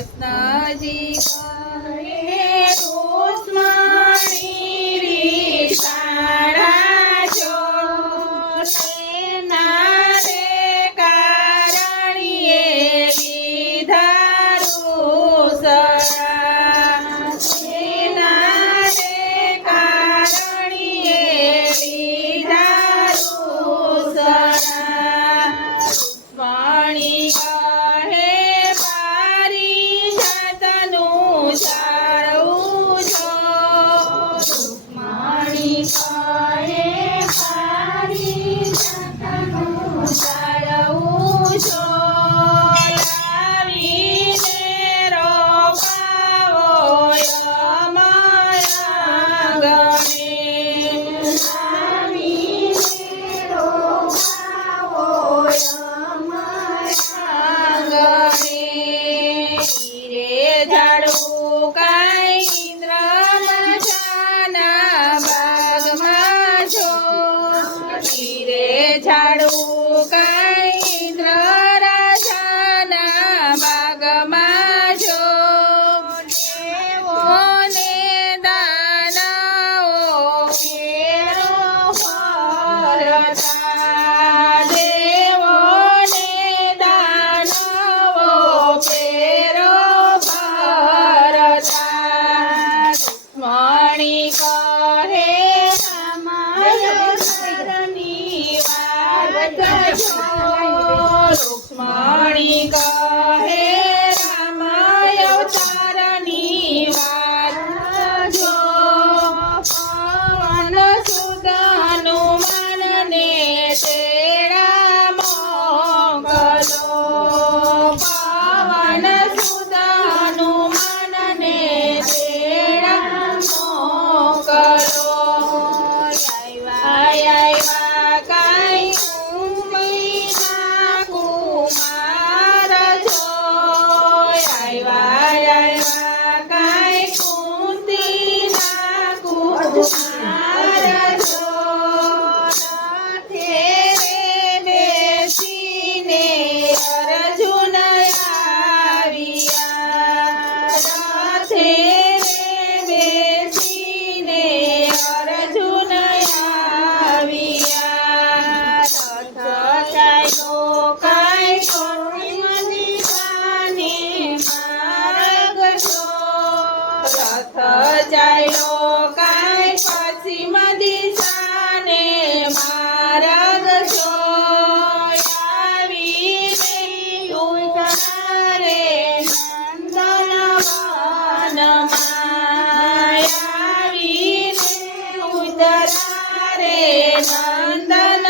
કૃષ્ણજી સકશો રૂક્ષ્મણી કહે. Jesus. રે નંદન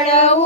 ছাড়াও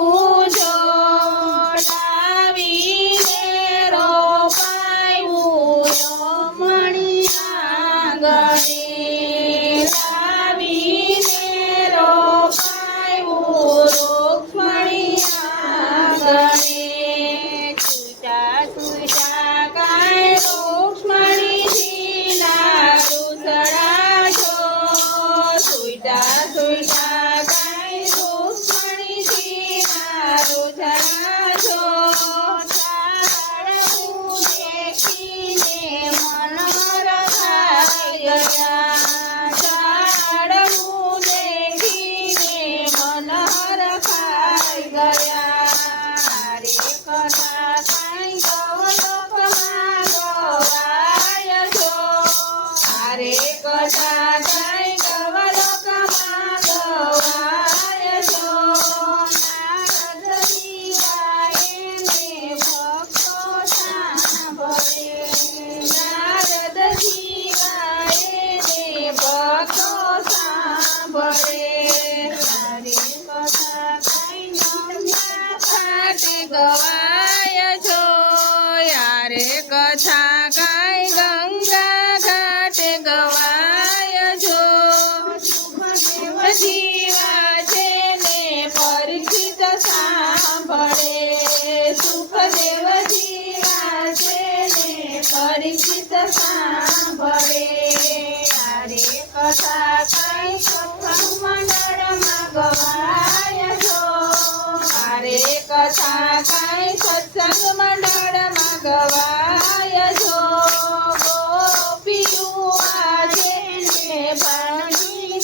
તારે કદા જાય સાંભળે સુખદેવ જીવા છે ને પરિચિત સાંભળે. તારે કથા કઈ સત્સંગ મંડળમાં ગવાય છો. અરે કથા કઈ સત્સંગ મંડળમાં ગવાય છો. ગોપીયું આજે ને બાણી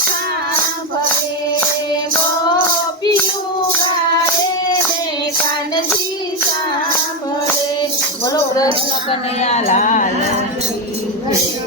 કૃષ્ણ કનૈયા લાલ.